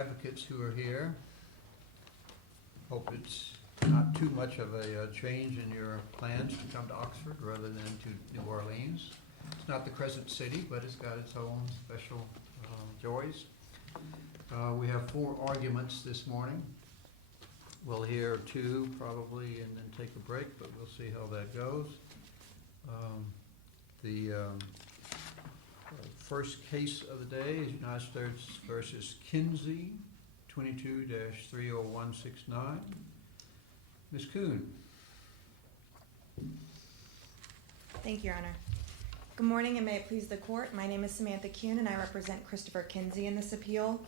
Advocates who are here. Hope it's not too much of a change in your plans to come to Oxford rather than to New Orleans. It's not the Crescent City, but it's got its own special joys. We have 4 arguments this morning. We'll hear 2 probably and then take a break, but we'll see how that goes. The first case of the day is United States versus Kinzy, 22-30169. Ms. Kuhn. Thank you, Your Honor. Good morning, and may it please the court. My name is Samantha Kuhn, and I represent Christopher Kinzy in this appeal.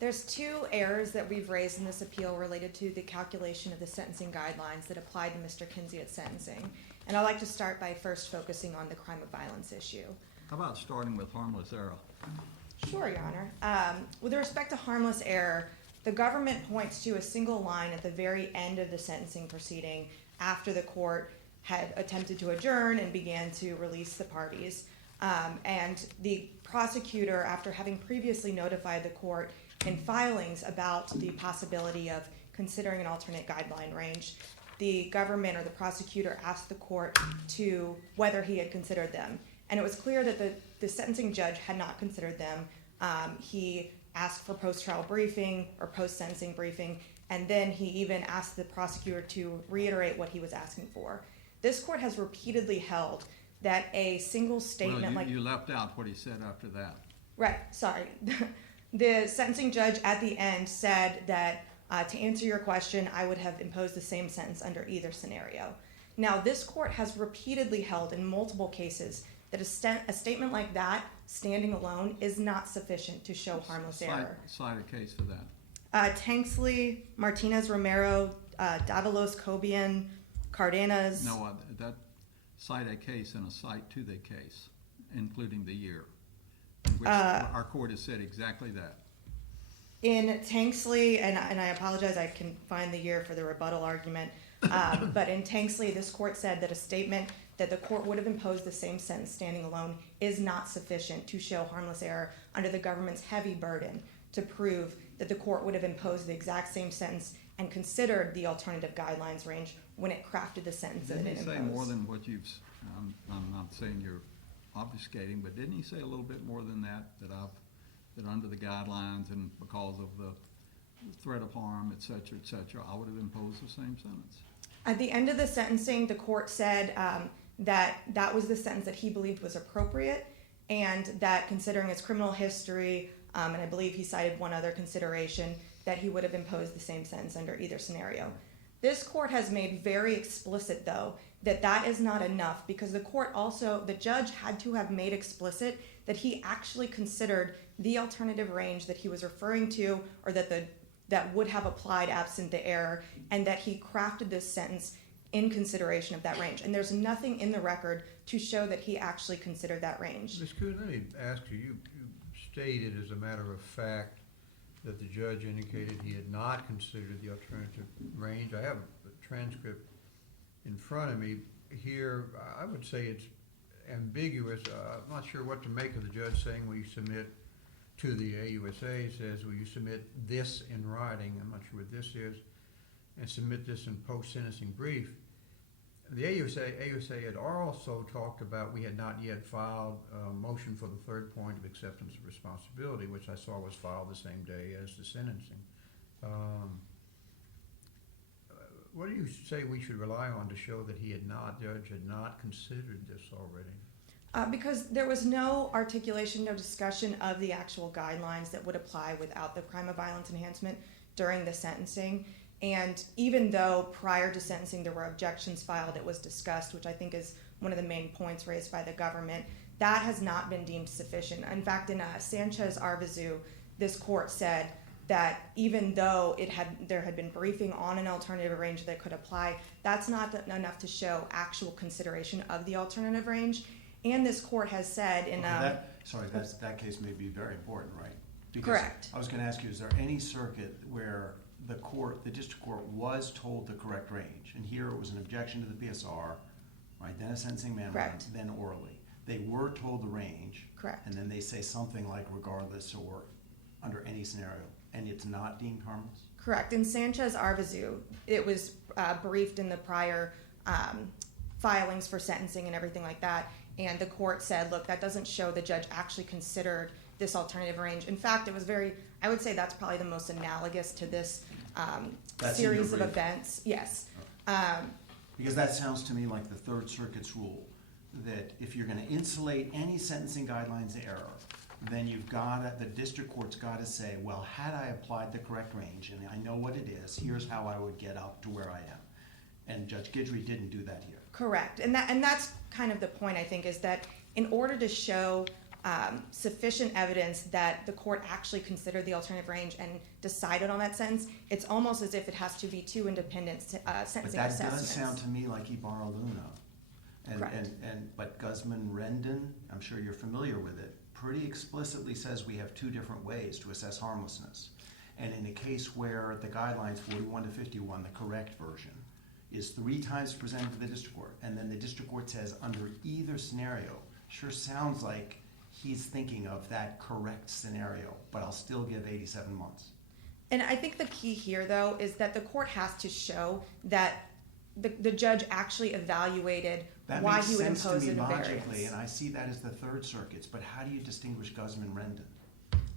There's 2 errors that we've raised in this appeal related to the calculation of the sentencing guidelines that applied to Mr. Kinzy at sentencing. And I'd like to start by first focusing on the crime of violence issue. How about starting with harmless error? Sure, Your Honor. With respect to harmless error, the government points to a single line at the very end of the sentencing proceeding after the court had attempted to adjourn and began to release the parties. And the prosecutor, after having previously notified the court in filings about the possibility of considering an alternate guideline range, the government or the prosecutor asked the court to whether he had considered them. And it was clear that the sentencing judge had not considered them. He asked for post-trial briefing or post-sentencing briefing, and then he even asked the prosecutor to reiterate what he was asking for. This court has repeatedly held that a single statement you left out what he said after that. Right, sorry. The sentencing judge at the end said that to answer your question, I would have imposed the same sentence under either scenario. Now, this court has repeatedly held in multiple cases that a statement like that, standing alone, is not sufficient to show harmless error. Cite a case for that. Tanksley, Martinez, Romero, Davalos, Cobian, Cardenas. No, that cite a case and a cite to the case, including the year, in which our court has said exactly that. In Tanksley, and I apologize, I can find the year for the rebuttal argument, but in Tanksley, this court said that a statement that the court would have imposed the same sentence standing alone is not sufficient to show harmless error under the government's heavy burden to prove that the court would have imposed the exact same sentence and considered the alternative guidelines range when it crafted the sentence that it imposed. Didn't he say more than what you've, I'm not saying you're obfuscating, but didn't he say a little bit more than that, that under the guidelines and because of the threat of harm, et cetera, I would have imposed the same sentence? At the end of the sentencing, the court said that was the sentence that he believed was appropriate, and that considering his criminal history, and I believe he cited one other consideration, that he would have imposed the same sentence under either scenario. This court has made very explicit, though, that is not enough, because the judge had to have made explicit that he actually considered the alternative range that he was referring to, or that would have applied absent the error, and that he crafted this sentence in consideration of that range. And there's nothing in the record to show that he actually considered that range. Ms. Kuhn, let me ask you, you stated as a matter of fact that the judge indicated he had not considered the alternative range. I have a transcript in front of me here. I would say it's ambiguous. I'm not sure what to make of the judge saying, will you submit to the AUSA, says, will you submit this in writing? I'm not sure what this is. And submit this in post-sentencing brief. The AUSA had also talked about we had not yet filed a motion for the third point of acceptance of responsibility, which I saw was filed the same day as the sentencing. What do you say we should rely on to show that judge had not considered this already? Because there was no articulation, no discussion of the actual guidelines that would apply without the crime of violence enhancement during the sentencing. And even though prior to sentencing there were objections filed, it was discussed, which I think is one of the main points raised by the government, that has not been deemed sufficient. In fact, in Sanchez-Arvizu, this court said that even though there had been briefing on an alternative range that could apply, that's not enough to show actual consideration of the alternative range. And this court has said in that case may be very important, right? Because correct. I was going to ask you, is there any circuit where the district court was told the correct range? And here it was an objection to the PSR, right? Then a sentencing memorandum, then orally. They were told the range. Correct. And then they say something like regardless or under any scenario. and it's not deemed harmless? Correct. In Sanchez-Arvizu, it was briefed in the prior filings for sentencing and everything like that, and the court said, look, that doesn't show the judge actually considered this alternative range. In fact, it was I would say that's probably the most analogous to this series of events. Yes. Because that sounds to me like the Third Circuit's rule, that if you're going to insulate any sentencing guidelines error, then the district court's got to say, well, had I applied the correct range, and I know what it is, here's how I would get up to where I am. And Judge Guidry didn't do that here. Correct. And that's kind of the point, I think, is that in order to show sufficient evidence that the court actually considered the alternative range and decided on that sentence, it's almost as if it has to be two independent sentencing But that assessments. does sound to me like Ibarra-Luna. But Guzman-Rendon, I'm sure you're familiar with it, pretty explicitly says we have two different ways to assess harmlessness. And in a case where the guidelines 41 to 51, the correct version, is 3 times presented to the district court, and then the district court says under either scenario, sure sounds like he's thinking of that correct scenario, but I'll still give 87 months. And I think the key here, though, is that the court has to show that the judge actually evaluated why he would impose a variance. That makes sense to me logically, and I see that as the Third Circuit's, but how do you distinguish Guzman-Rendon?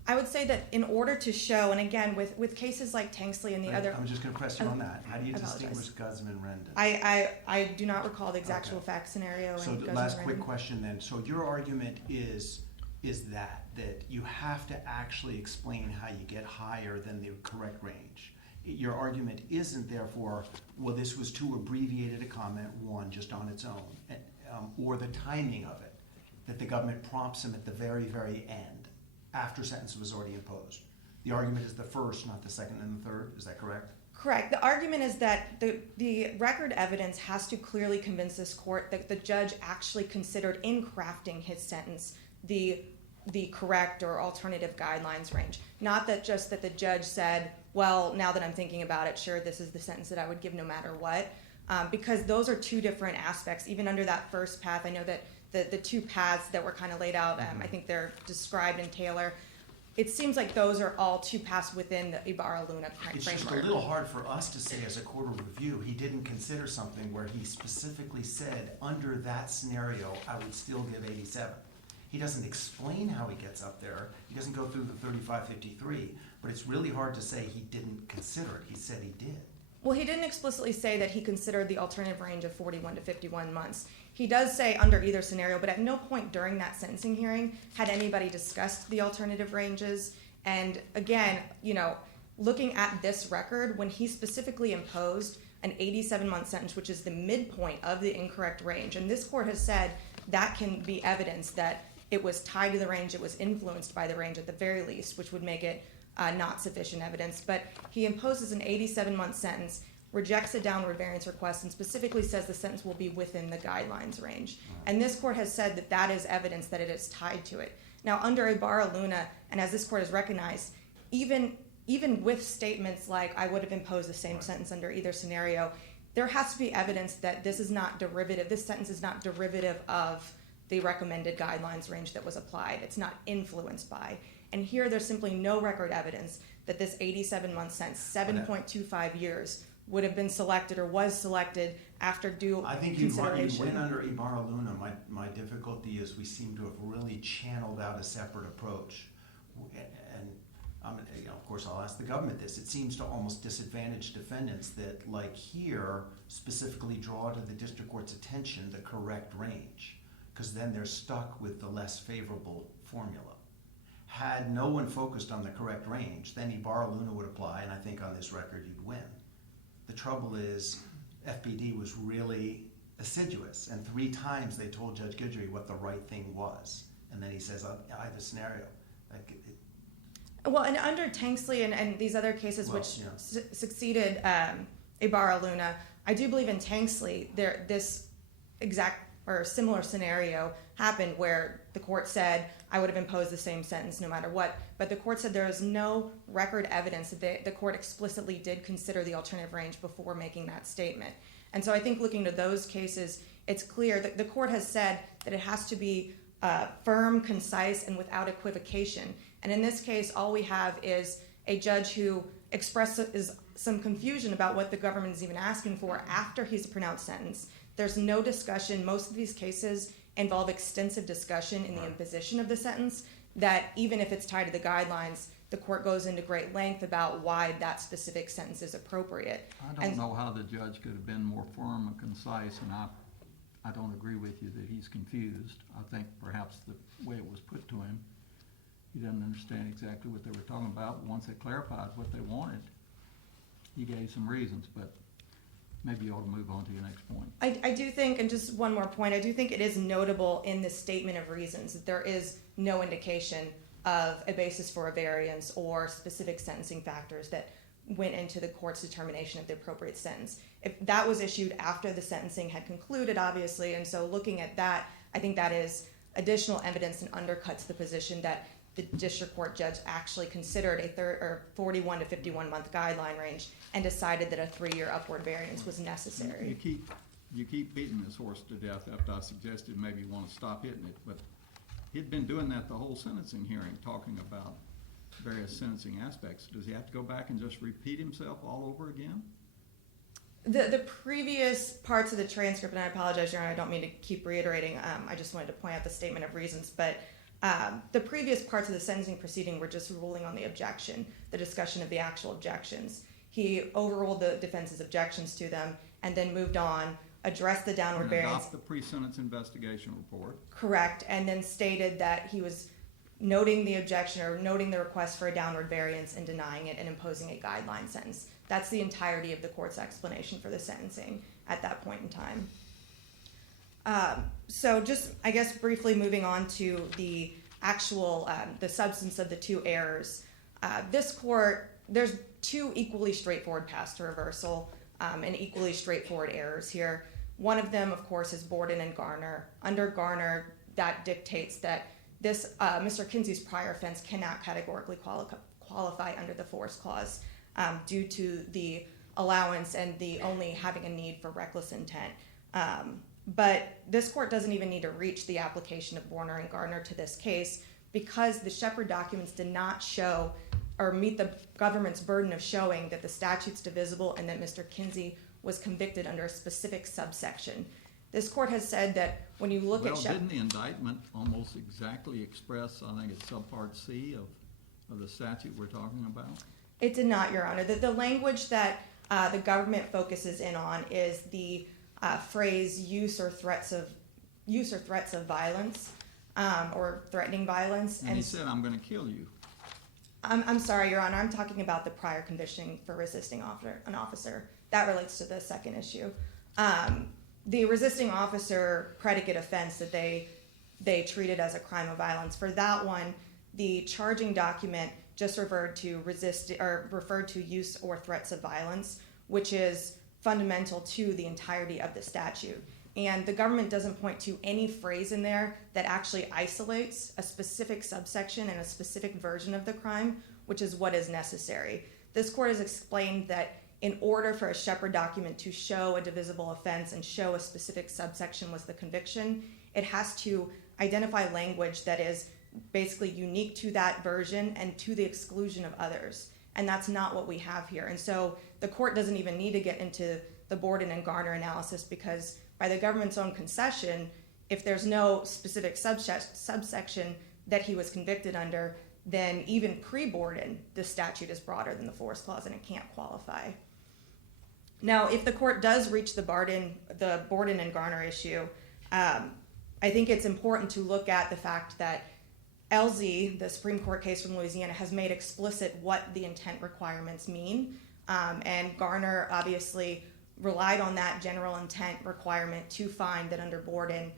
I would say that in order to show, and again, with cases like Tanksley and the other... I'm just going to press you on that. How do you distinguish Guzman-Rendon? I do not recall the exact fact scenario. So the last quick question then. So your argument is that you have to actually explain how you get higher than the correct range. Your argument isn't, therefore, well, this was too abbreviated a comment, one, just on its own, or the timing of it, that the government prompts him at the very, very end, after sentence was already imposed. The argument is the first, not the second and the third. Is that correct? Correct. The argument is that the record evidence has to clearly convince this court that the judge actually considered in crafting his sentence the correct or alternative guidelines range. Not that just that the judge said, well, now that I'm thinking about it, sure, this is the sentence that I would give no matter what. Because those are two different aspects. Even under that first path, I know that the two paths that were kind of laid out, I think they're described in Taylor. It seems like those are all two paths within the Ibarra-Luna framework. It's just a little hard for us to say as a court of review, he didn't consider something where he specifically said, under that scenario, I would still give 87. He doesn't explain how he gets up there. He doesn't go through the 3553, but it's really hard to say he didn't consider it. He said he did. Well, he didn't explicitly say that he considered the alternative range of 41 to 51 months. He does say under either scenario, but at no point during that sentencing hearing had anybody discussed the alternative ranges. And again, looking at this record, when he specifically imposed an 87-month sentence, which is the midpoint of the incorrect range, and this court has said that can be evidence that it was tied to the range, it was influenced by the range at the very least, which would make it not sufficient evidence. But he imposes an 87-month sentence, rejects a downward variance request, and specifically says the sentence will be within the guidelines range. And this court has said that that is evidence that it is tied to it. Now, under Ibarra-Luna, and as this court has recognized, even with statements like, I would have imposed the same sentence under either scenario, there has to be evidence that this sentence is not derivative of the recommended guidelines range that was applied. It's not influenced by. And here there's simply no record evidence that this 87-month sentence, 7.25 years, would have been selected or was selected after due consideration. I think you went under Ibarra-Luna. My difficulty is we seem to have really channeled out a separate approach. And of course, I'll ask the government this. It seems to almost disadvantage defendants that, like here, specifically draw to the district court's attention the correct range, because then they're stuck with the less favorable formula. Had no one focused on the correct range, then Ibarra-Luna would apply, and I think on this record you'd win. The trouble is, FPD was really assiduous, and 3 times they told Judge Guidry what the right thing was, and then he says, either scenario. Well, and under Tanksley and these other cases succeeded Ibarra-Luna, I do believe in Tanksley this exact or similar scenario happened where the court said, I would have imposed the same sentence no matter what. But the court said there is no record evidence that the court explicitly did consider the alternative range before making that statement. And so I think looking to those cases, it's clear that the court has said that it has to be firm, concise, and without equivocation. And in this case, all we have is a judge who expresses some confusion about what the government is even asking for after he's pronounced sentence. There's no discussion. Most of these cases involve extensive discussion in the imposition of the sentence, that even if it's tied to the guidelines, the court goes into great length about why that specific sentence is appropriate. I don't know how the judge could have been more firm and concise, and I don't agree with you that he's confused. I think perhaps the way it was put to him, he didn't understand exactly what they were talking about. Once they clarified what they wanted, he gave some reasons, but maybe you ought to move on to your next point. I do think, and just one more point, I do think it is notable in the statement of reasons that there is no indication of a basis for a variance or specific sentencing factors that went into the court's determination of the appropriate sentence. If that was issued after the sentencing had concluded, obviously, and so looking at that, I think that is additional evidence and undercuts the position that the district court judge actually considered a 41 to 51 month guideline range and decided that a 3-year upward variance was necessary. You keep beating this horse to death after I suggested maybe you want to stop hitting it, but he'd been doing that the whole sentencing hearing, talking about various sentencing aspects. Does he have to go back and just repeat himself all over again? The previous parts of the transcript, and I apologize, Your Honor, I don't mean to keep reiterating, I just wanted to point out the statement of reasons, but the previous parts of the sentencing proceeding were just ruling on the objection, the discussion of the actual objections. He overruled the defense's objections to them and then moved on, addressed the downward variance. Adopt the pre-sentence investigation report. Correct, and then stated that he was noting the objection or noting the request for a downward variance and denying it and imposing a guideline sentence. That's the entirety of the court's explanation for the sentencing at that point in time. So just, I guess, briefly moving on to the actual, the substance of the two errors. This court, there's two equally straightforward paths to reversal and equally straightforward errors here. One of them, of course, is Borden and Garner. Under Garner, that dictates that this Mr. Kinzy's prior offense cannot categorically qualify under the force clause due to the allowance and the only having a need for reckless intent. But this court doesn't even need to reach the application of Borden and Garner to this case because the Shepard documents did not show or meet the government's burden of showing that the statute's divisible and that Mr. Kinzy was convicted under a specific subsection. This court has said that when you look at Shepard... Didn't the indictment almost exactly express, I think it's subpart C of the statute we're talking about? It did not, Your Honor. The language that the government focuses in on is the phrase use or threats of violence or threatening violence. And he said, I'm going to kill you. I'm sorry, Your Honor. I'm talking about the prior conviction for resisting an officer. That relates to the second issue. The resisting officer predicate offense that they treated as a crime of violence. For that one, the charging document just referred to use or threats of violence, which is fundamental to the entirety of the statute. And the government doesn't point to any phrase in there that actually isolates a specific subsection and a specific version of the crime, which is what is necessary. This court has explained that in order for a Shepard document to show a divisible offense and show a specific subsection was the conviction, it has to identify language that is basically unique to that version and to the exclusion of others. And that's not what we have here. And so the court doesn't even need to get into the Borden and Garner analysis because by the government's own concession, if there's no specific subsection that he was convicted under, then even pre-Borden, the statute is broader than the force clause and it can't qualify. Now, if the court does reach the Borden and Garner issue, I think it's important to look at the fact that LZ, the Supreme Court case from Louisiana, has made explicit what the intent requirements mean. And Garner obviously relied on that general intent requirement to find that under Borden,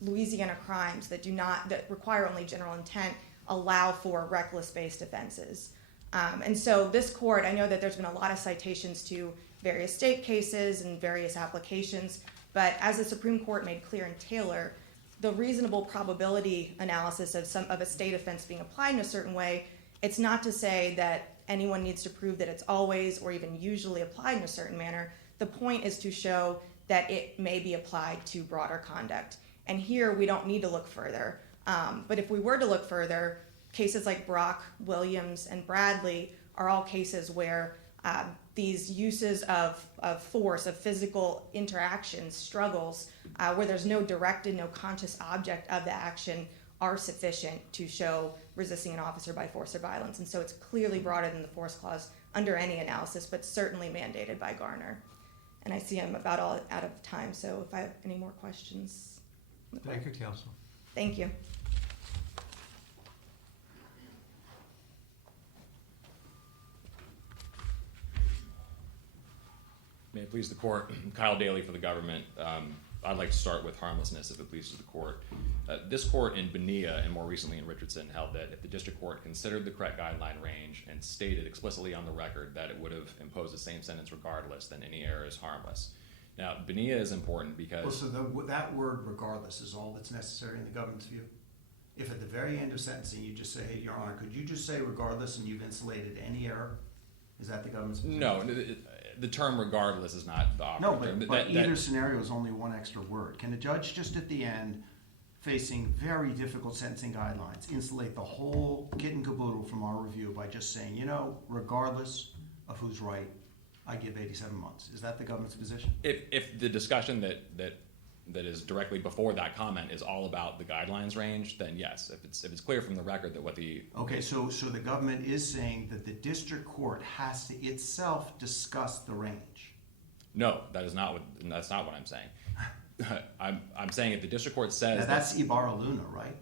Louisiana crimes that require only general intent allow for reckless-based offenses. And so this court, I know that there's been a lot of citations to various state cases and various applications, but as the Supreme Court made clear in Taylor, the reasonable probability analysis of a state offense being applied in a certain way, it's not to say that anyone needs to prove that it's always or even usually applied in a certain manner. The point is to show that it may be applied to broader conduct. And here we don't need to look further. But if we were to look further, cases like Brock, Williams, and Bradley are all cases where these uses of force, of physical interactions, struggles, where there's no directed, no conscious object of the action are sufficient to show resisting an officer by force or violence. And so it's clearly broader than the force clause under any analysis, but certainly mandated by Garner. And I see I'm about all out of time, so if I have any more questions. Thank you, counsel. Thank you. May it please the court, Kyle Daly for the government. I'd like to start with harmlessness, if it pleases the court. This court in Bonilla and more recently in Richardson held that if the district court considered the correct guideline range and stated explicitly on the record that it would have imposed the same sentence regardless, then any error is harmless. Now, Bonilla is important because... Well, so that word regardless is all that's necessary in the government's view? If at the very end of sentencing you just say, hey, Your Honor, could you just say regardless and you've insulated any error? Is that the government's position? No, the term regardless is not the operative term. No, but either scenario is only one extra word. Can a judge just at the end, facing very difficult sentencing guidelines, insulate the whole kit and caboodle from our review by just saying, you know, regardless of who's right, I give 87 months? Is that the government's position? If the discussion that is directly before that comment is all about the guidelines range, then yes. If it's clear from the record that what the... Okay, so the government is saying that the district court has to itself discuss the range. No, that's not what I'm saying. I'm saying if the district court says... Now that's Ibarra-Luna, right?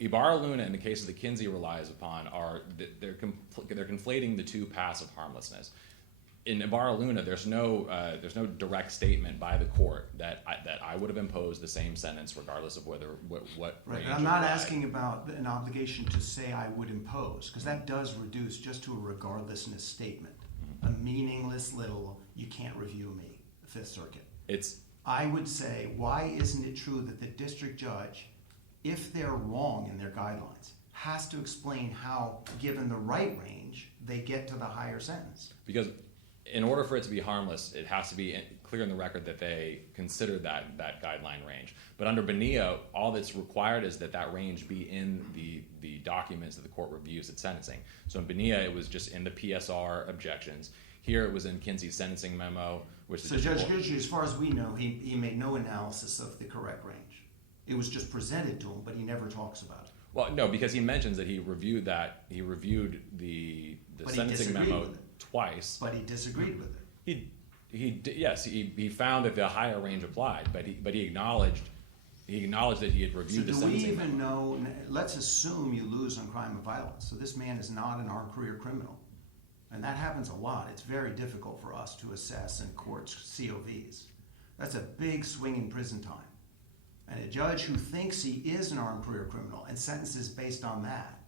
Ibarra-Luna, in the case of the Kinzy relies upon, they're conflating the two paths of harmlessness. In Ibarra-Luna, there's no direct statement by the court that I would have imposed the same sentence regardless of what right. range. I'm not asking about an obligation to say I would impose, because that does reduce just to a regardlessness statement, a meaningless little you can't review me, Fifth Circuit. I would say, why isn't it true that the district judge, if they're wrong in their guidelines, has to explain how, given the right range, they get to the higher sentence? Because in order for it to be harmless, it has to be clear in the record that they considered that guideline range. But under Bonilla, all that's required is that range be in the documents that the court reviews at sentencing. So in Bonilla, it was just in the PSR objections. Here, it was in Kinzy's sentencing memo, which the Judge Kinzy, as far as we know, he made no analysis of the correct range. It was just presented to him, but he never talks about it. Well, no, because he mentions that he reviewed the sentencing memo twice. But he disagreed with it. He found that the higher range applied, but he acknowledged that he had reviewed the sentencing memo. So do we even know? Let's assume you lose on crime of violence. So this man is not an armed career criminal, and that happens a lot. It's very difficult for us to assess in courts COVs. That's a big swing in prison time. And a judge who thinks he is an armed career criminal and sentences based on that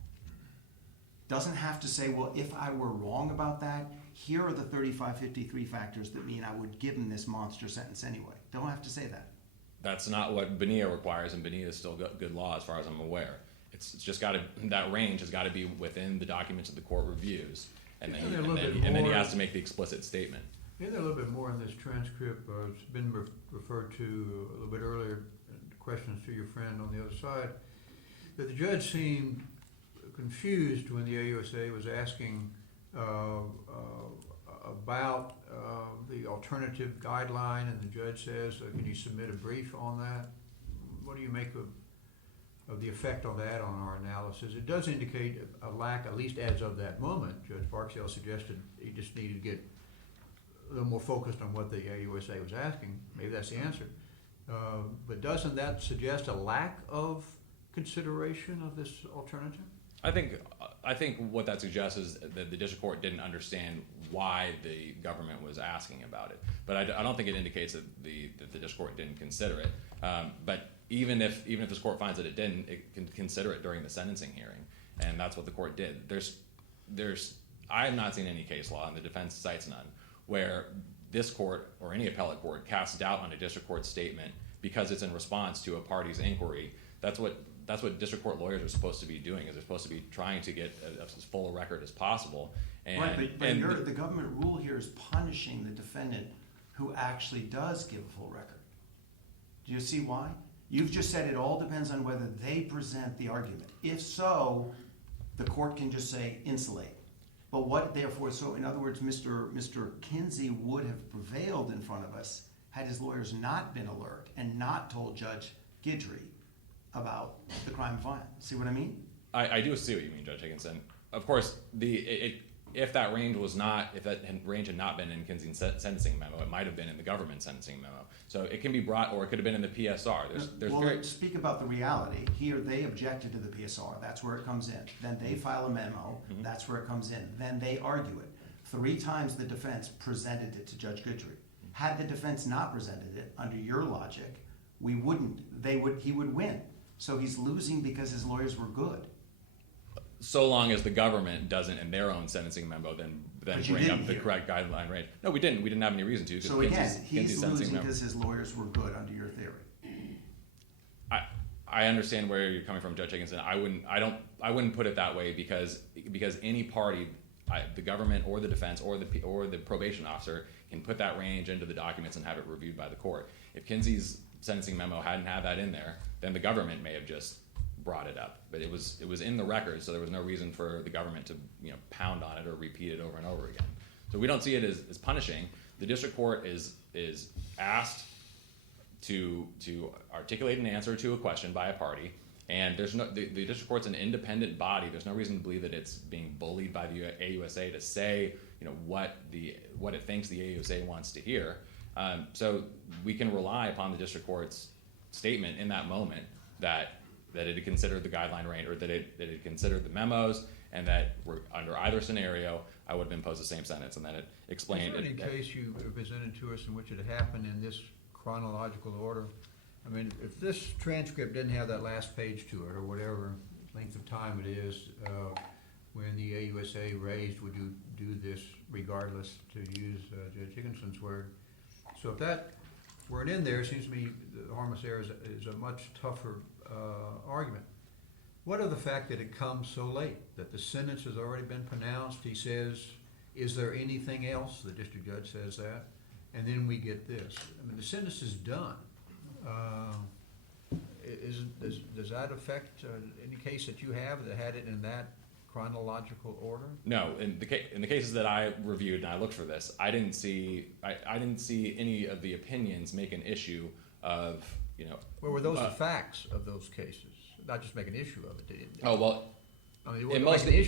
doesn't have to say, well, if I were wrong about that, here are the 3553 factors that mean I would give him this monster sentence anyway. Don't have to say that. That's not what Bonilla requires, and Bonilla is still good law as far as I'm aware. It's just got to, that range has got to be within the documents that the court reviews, and then he has to make the explicit statement. Isn't there a little bit more in this transcript? It's been referred to a little bit earlier, questions to your friend on the other side, that the judge seemed confused when the AUSA was asking about the alternative guideline, and the judge says, can you submit a brief on that? What do you make of the effect on that on our analysis? It does indicate a lack, at least as of that moment. Judge Barksdale suggested he just needed to get a little more focused on what the AUSA was asking. Maybe that's the answer. But doesn't that suggest a lack of consideration of this alternative? I think what that suggests is that the district court didn't understand why the government was asking about it. But I don't think it indicates that the district court didn't consider it. But even if this court finds that it didn't, it can consider it during the sentencing hearing, and that's what the court did. I have not seen any case law, and the defense cites none, where this court or any appellate court casts doubt on a district court statement because it's in response to a party's inquiry. That's what district court lawyers are supposed to be doing. Is they're supposed to be trying to get as full a record as possible. Right, but the government rule here is punishing the defendant who actually does give a full record. Do you see why? You've just said it all depends on whether they present the argument. If so, the court can just say insulate. But what, therefore, so in other words, Mr. Kinzy would have prevailed in front of us had his lawyers not been alert and not told Judge Guidry about the crime of violence. See what I mean? I do see what you mean, Judge Higginson. Of course, if that range had not been in Kinzy's sentencing memo, it might have been in the government sentencing memo. So it can be brought, or it could have been in the PSR. Speak about the reality. Here, they objected to the PSR. That's where it comes in. Then they file a memo. Mm-hmm. That's where it comes in. Then they argue it. 3 times the defense presented it to Judge Guidry. Had the defense not presented it, under your logic, he would win. So he's losing because his lawyers were good. So long as the government doesn't, in their own sentencing memo, then But you bring up didn't the here. correct guideline range. No, we didn't. We didn't have any reason to. So again, Kinzy's he's sentencing losing memo. because his lawyers were good under your theory. I understand where you're coming from, Judge Higginson. I wouldn't put it that way because any party, the government or the defense or the probation officer, can put that range into the documents and have it reviewed by the court. If Kinzy's sentencing memo hadn't had that in there, then the government may have just brought it up. But it was in the record, so there was no reason for the government to pound on it or repeat it over and over again. So we don't see it as punishing. The district court is asked to articulate an answer to a question by a party, and the district court's an independent body. There's no reason to believe that it's being bullied by the AUSA to say what it thinks the AUSA wants to hear. So we can rely upon the district court's statement in that moment that it had considered the guideline range, or that it had considered the memos, and that under either scenario I would have imposed the same sentence, and then it explained. Is there any case you presented to us in which it happened in this chronological order? I mean, if this transcript didn't have that last page to it, or whatever length of time it is, when the AUSA raised, would you do this regardless, to use Judge Higginson's word? So if that weren't in there, it seems to me the harmless error is a much tougher argument. What of the fact that it comes so late, that the sentence has already been pronounced? He says, is there anything else? The district judge says that. And then we get this. I mean, the sentence is done. Does that affect any case that you have that had it in that chronological order? No, in the cases that I reviewed and I looked for this, I didn't see any of the opinions make an issue of Well, were those the facts of those cases? Not just make an issue of it, did it? Oh well. I mean, In most of the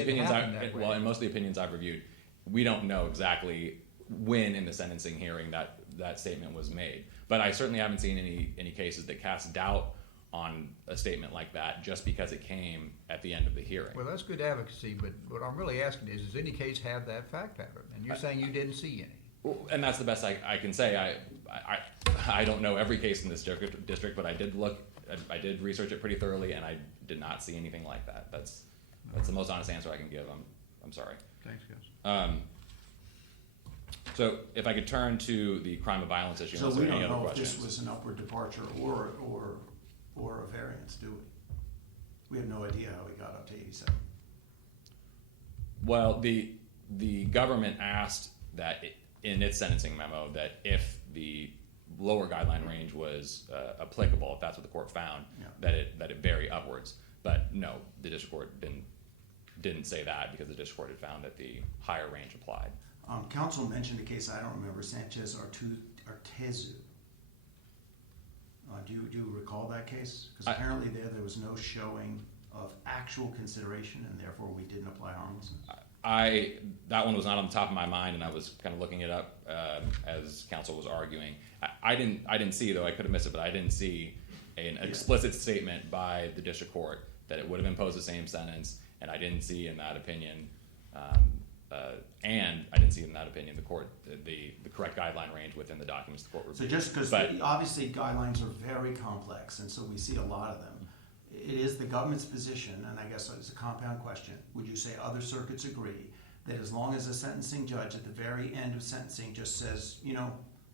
opinions I've reviewed, we don't know exactly when in the sentencing hearing that statement was made. But I certainly haven't seen any cases that cast doubt on a statement like that just because it came at the end of the hearing. Well, that's good advocacy, but what I'm really asking is, does any case have that fact pattern? And you're saying you didn't see any. Well, and that's the best I can say. I don't know every case in this district, but I did research it pretty thoroughly, and I did not see anything like that. That's the most honest answer I can give. I'm sorry. Thanks, guys. So if I could turn to the crime of violence issue. So unless we there are any don't other know if questions. this was an upward departure or a variance, do we? We have no idea how we got up to 87. Well, the government asked that in its sentencing memo that if the lower guideline range was applicable, if that's what the court found, that it vary upwards. But no, the district court didn't say that because the district court had found that the higher range applied. Counsel mentioned a case I don't remember, Sanchez Artezu. Do you recall that case? Because apparently there was no showing of actual consideration, and therefore we didn't apply harmlessness. That one was not on the top of my mind, and I was kind of looking it up as counsel was arguing. I didn't see, though I could have missed it, but I didn't see an explicit statement by the district court that it would have imposed the same sentence, and I didn't see in that opinion, the court the correct guideline range within the documents the court reviewed. So just because obviously guidelines are very complex, and so we see a lot of them. It is the government's position, and I guess it's a compound question. Would you say other circuits agree that as long as a sentencing judge at the very end of sentencing just says,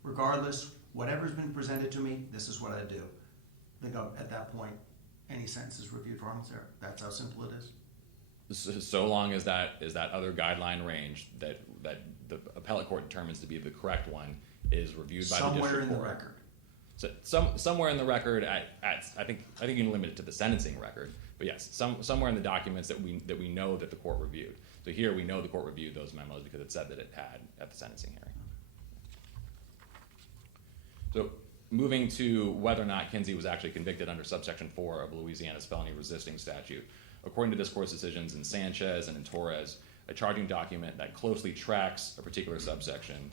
regardless, whatever's been presented to me, this is what I do, at that point, any sentence is reviewed for harmless error? That's how simple it is? So long as that other guideline range that the appellate court determines to be the correct one is reviewed by the district court. Somewhere in the record. So somewhere in the record, I think you can limit it to the sentencing record, but yes, somewhere in the documents that we know that the court reviewed. So So here we know the court reviewed those memos because it said that it had at the sentencing hearing. So moving to whether or not Kinzy was actually convicted under subsection 4 of Louisiana's felony resisting statute. According to this court's decisions in Sanchez and in Torres, a charging document that closely tracks a particular subsection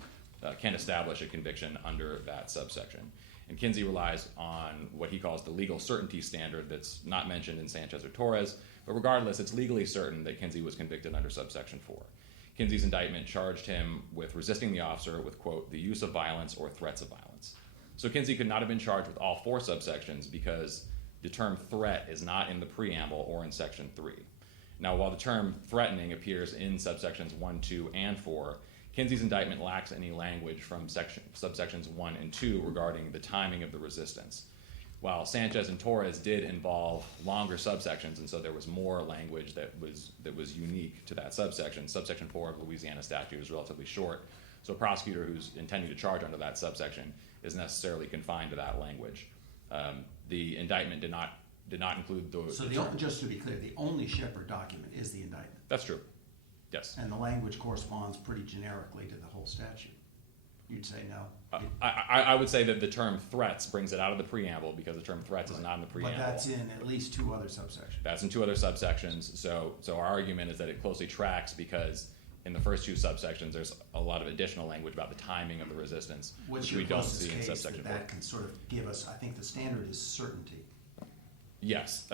can establish a conviction under that subsection. And Kinzy relies on what he calls the legal certainty standard that's not mentioned in Sanchez or Torres, but regardless, it's legally certain that Kinzy was convicted under subsection 4. Kinzy's indictment charged him with resisting the officer with, quote, the use of violence or threats of violence. So Kinzy could not have been charged with all 4 subsections because the term threat is not in the preamble or in section 3. Now, while the term threatening appears in subsections 1, 2, and 4, Kinzy's indictment lacks any language from subsections 1 and 2 regarding the timing of the resistance. While Sanchez and Torres did involve longer subsections, and so there was more language that was unique to that subsection. Subsection 4 of Louisiana statute is relatively short, so a prosecutor who's intending to charge under that subsection is necessarily confined to that language. The indictment did not include the. So just to be clear, the only Shepard document is the indictment. That's true. Yes. And the language corresponds pretty generically to the whole statute. You'd say no? I would say that the term threats brings it out of the preamble because the term threats is not in the preamble. But that's in at least 2 other subsections. That's in 2 other subsections. So our argument is that it closely tracks because in the first 2 subsections there's a lot of additional language about the timing of the resistance, What's which we your don't closest see in case subsection 4. that can sort of give us, I think the standard is certainty. Yes.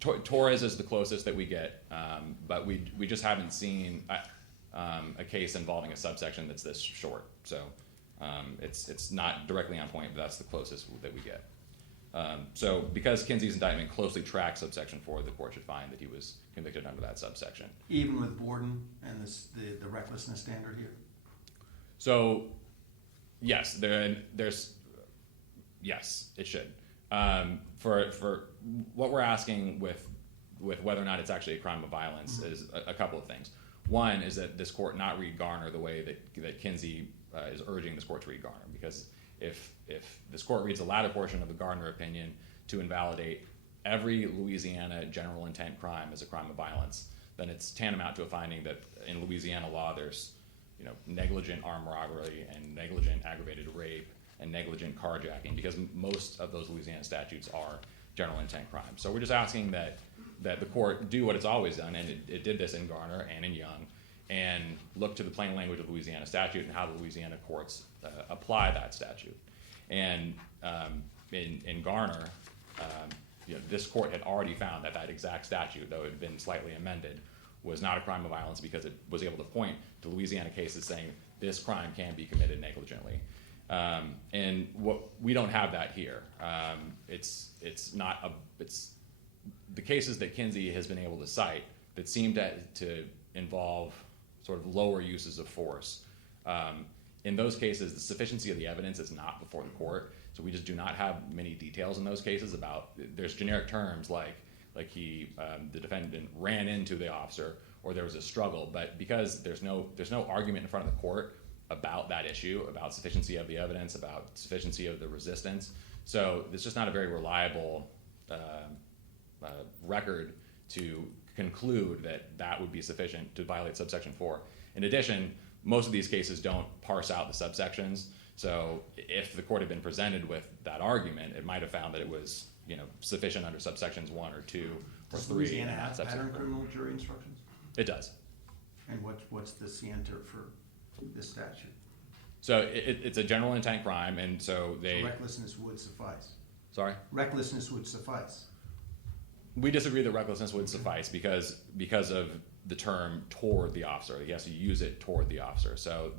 Torres is the closest that we get, but we just haven't seen a case involving a subsection that's this short. So it's not directly on point, but that's the closest that we get. So because Kinzy's indictment closely tracks subsection 4, the court should find that he was convicted under that subsection. Even with Borden and the recklessness standard here? So yes, yes, it should. For what we're asking with whether or not it's actually a crime of violence is a couple of things. One is that this court not read Garner the way that Kinzy is urging this court to read Garner, because if this court reads the latter portion of the Garner opinion to invalidate every Louisiana general intent crime as a crime of violence, then it's tantamount to a finding that in Louisiana law there's negligent armed robbery and negligent aggravated rape and negligent carjacking, because most of those Louisiana statutes are general intent crimes. So we're just asking that the court do what it's always done, and it did this in Garner and in Young, and look to the plain language of Louisiana statute and how the Louisiana courts apply that statute. And in Garner, this court had already found that exact statute, though it had been slightly amended, was not a crime of violence because it was able to point to Louisiana cases saying this crime can be committed negligently. And we don't have that here. It's the cases that Kinzy has been able to cite that seem to involve sort of lower uses of force. In those cases, the sufficiency of the evidence is not before the court, so we just do not have many details in those cases about. There's generic terms like the defendant ran into the officer or there was a struggle, but because there's no argument in front of the court about that issue, about sufficiency of the evidence, about sufficiency of the resistance. So it's just not a very reliable record to conclude that would be sufficient to violate subsection 4. In addition, most of these cases don't parse out the subsections. So if the court had been presented with that argument, it might have found that it was sufficient under subsections 1 or 2 or 3. Does Louisiana have pattern criminal jury instructions? It does. And what's the scienter for this statute? So it's a general intent crime, and so they. So recklessness would suffice. Sorry? Recklessness would suffice. We disagree that recklessness would suffice because of the term toward the officer. He has to use it toward the officer. So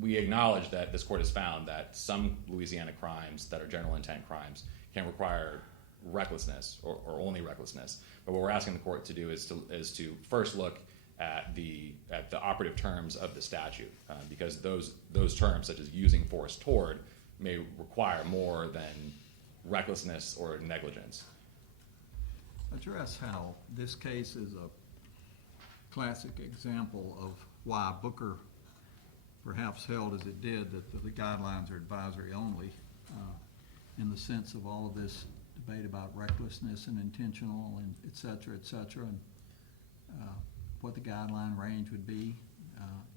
we acknowledge that this court has found that some Louisiana crimes that are general intent crimes can require recklessness or only recklessness. But what we're asking the court to do is to first look at the operative terms of the statute, because those terms, such as using force toward, may require more than recklessness or negligence. Address how this case is a classic example of why Booker perhaps held as it did that the guidelines are advisory only, in the sense of all of this debate about recklessness and intentional and et cetera, and what the guideline range would be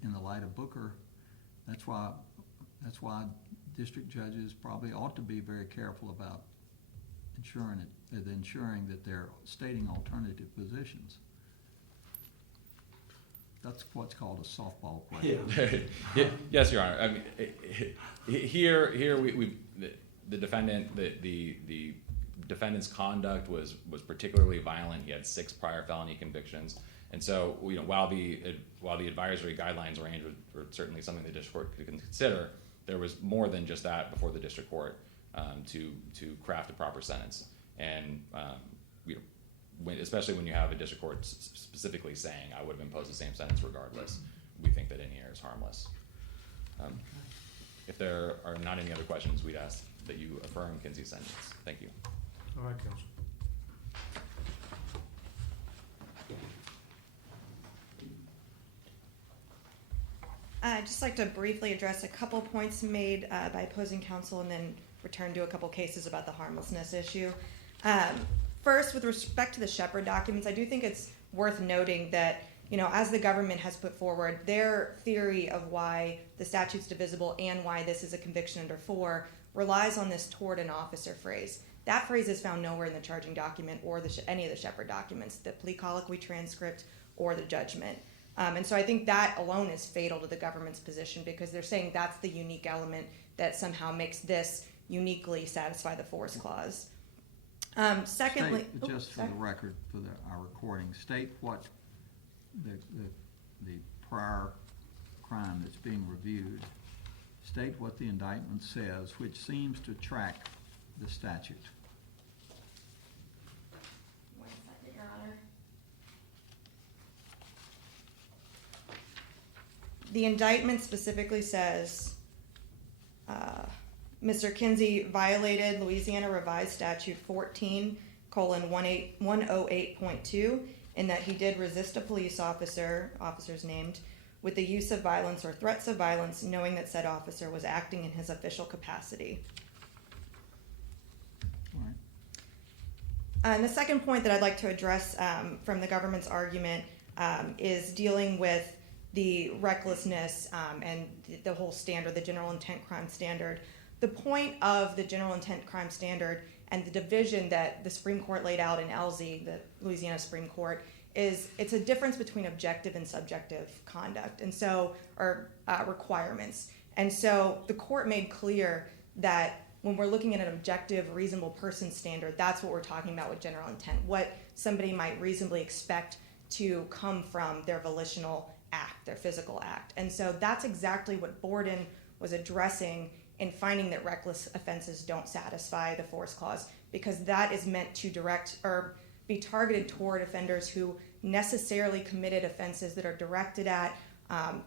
in the light of Booker. That's why district judges probably ought to be very careful about ensuring that they're stating alternative positions. That's what's called a softball play. Yeah. Yes, Your Honor. I mean, here we the defendant, the defendant's conduct was particularly violent. He had 6 prior felony convictions, and so while the advisory guidelines range was certainly something the district court could consider, there was more than just that before the district court to craft a proper sentence. And especially when you have a district court specifically saying, I would have imposed the same sentence regardless, we think that any error is harmless. If there are not any other questions, we'd ask that you affirm Kinzy's sentence. Thank you. All right, Counsel. I'd just like to briefly address a couple points made by opposing counsel and then return to a couple cases about the harmlessness issue. First, with respect to the Shepard documents, I do think it's worth noting that, as the government has put forward, their theory of why the statute's divisible and why this is a conviction under 4 relies on this toward an officer phrase. That phrase is found nowhere in the charging document or any of the Shepard documents, the plea colloquy transcript or the judgment. And so I think that alone is fatal to the government's position because they're saying that's the unique element that somehow makes this uniquely satisfy the force clause. Secondly, Just for the record, for our recording, state what the prior crime that's being reviewed, state what the indictment says, which seems to track the statute. One second, Your Honor. The indictment specifically says Mr. Kinzy violated Louisiana Revised Statute 14:108.2 in that he did resist a police officer, officers named, with the use of violence or threats of violence, knowing that said officer was acting in his official capacity. All right. And the second point that I'd like to address from the government's argument is dealing with the recklessness and the whole standard, the general intent crime standard. The point of the general intent crime standard and the division that the Supreme Court laid out in Elsie, the Louisiana Supreme Court, is it's a difference between objective and subjective conduct, and so or requirements. And so the court made clear that when we're looking at an objective, reasonable person standard, that's what we're talking about with general intent, what somebody might reasonably expect to come from their volitional act, their physical act. And so that's exactly what Borden was addressing in finding that reckless offenses don't satisfy the force clause, because that is meant to direct or be targeted toward offenders who necessarily committed offenses that are directed at,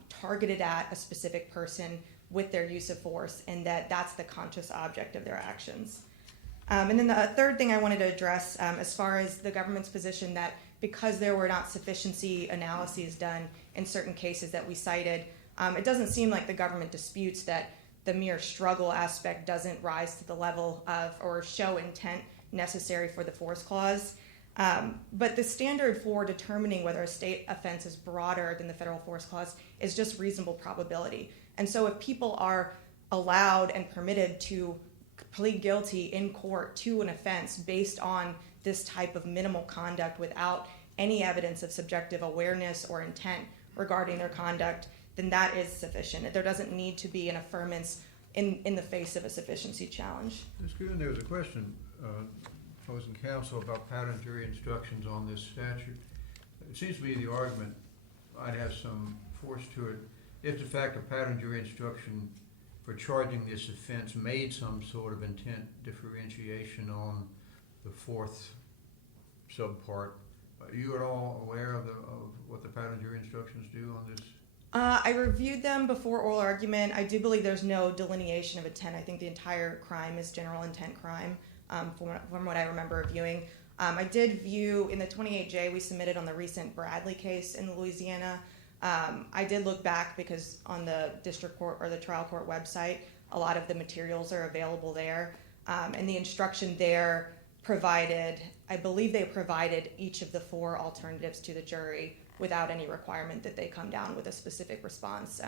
targeted at a specific person with their use of force, and that's the conscious object of their actions. And then the third thing I wanted to address, as far as the government's position that because there were not sufficiency analyses done in certain cases that we cited, it doesn't seem like the government disputes that the mere struggle aspect doesn't rise to the level of or show intent necessary for the force clause. But the standard for determining whether a state offense is broader than the federal force clause is just reasonable probability. And so if people are allowed and permitted to plead guilty in court to an offense based on this type of minimal conduct without any evidence of subjective awareness or intent regarding their conduct, then that is sufficient. There doesn't need to be an affirmance in the face of a sufficiency challenge. Ms. Kuhn, there was a question opposing counsel about pattern jury instructions on this statute. It seems to me the argument might have some force to it if the fact of pattern jury instruction for charging this offense made some sort of intent differentiation on the fourth subpart. Are you at all aware of what the pattern jury instructions do on this? I reviewed them before oral argument. I do believe there's no delineation of intent. I think the entire crime is general intent crime from what I remember reviewing. I did view in the 28J we submitted on the recent Bradley case in Louisiana. I did look back because on the district court or the trial court website, a lot of the materials are available there. And the instruction there I believe they provided each of the 4 alternatives to the jury without any requirement that they come down with a specific response.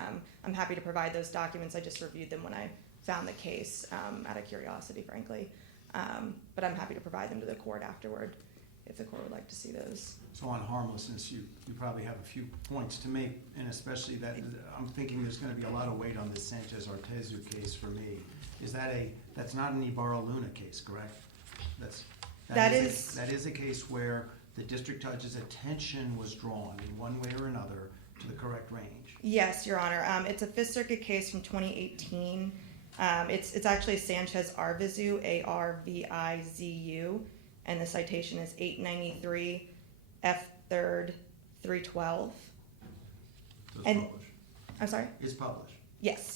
I'm happy to provide those documents. I just reviewed them when I found the case out of curiosity, frankly. But I'm happy to provide them to the court afterward if the court would like to see those. So on harmlessness, you probably have a few points to make, and especially that, I'm thinking there's gonna be a lot of weight on this Sanchez-Artezu case for me. That's not an Ibarra-Luna case, correct? That is a case where the district judge's attention was drawn in one way or another to the correct range. Yes, Your Honor. It's a Fifth Circuit case from 2018. It's actually Sanchez-Arvizu, Arvizu, and the citation is 893 F3rd 312. So it's And- published. I'm sorry? It's published. Yes.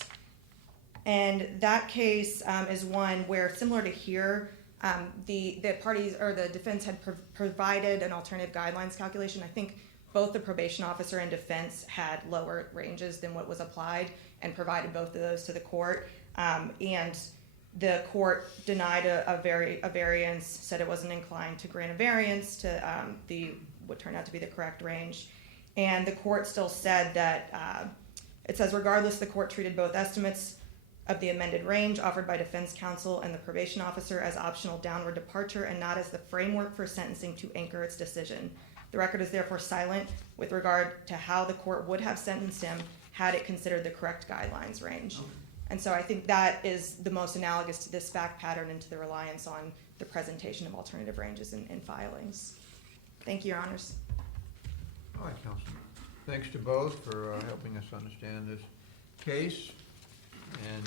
And that case is one where, similar to here, the parties or the defense had provided an alternative guidelines calculation. I think both the probation officer and defense had lower ranges than what was applied and provided both of those to the court. And the court denied a variance, said it wasn't inclined to grant a variance to what turned out to be the correct range. And the court still said that it says, regardless, the court treated both estimates of the amended range offered by defense counsel and the probation officer as optional downward departure and not as the framework for sentencing to anchor its decision. The record is therefore silent with regard to how the court would have sentenced him had it considered the correct guidelines range. Okay. And so I think that is the most analogous to this fact pattern and to the reliance on the presentation of alternative ranges in filings. Thank you, Your Honors. All right, Counsel. Thanks to both for helping us understand this case. And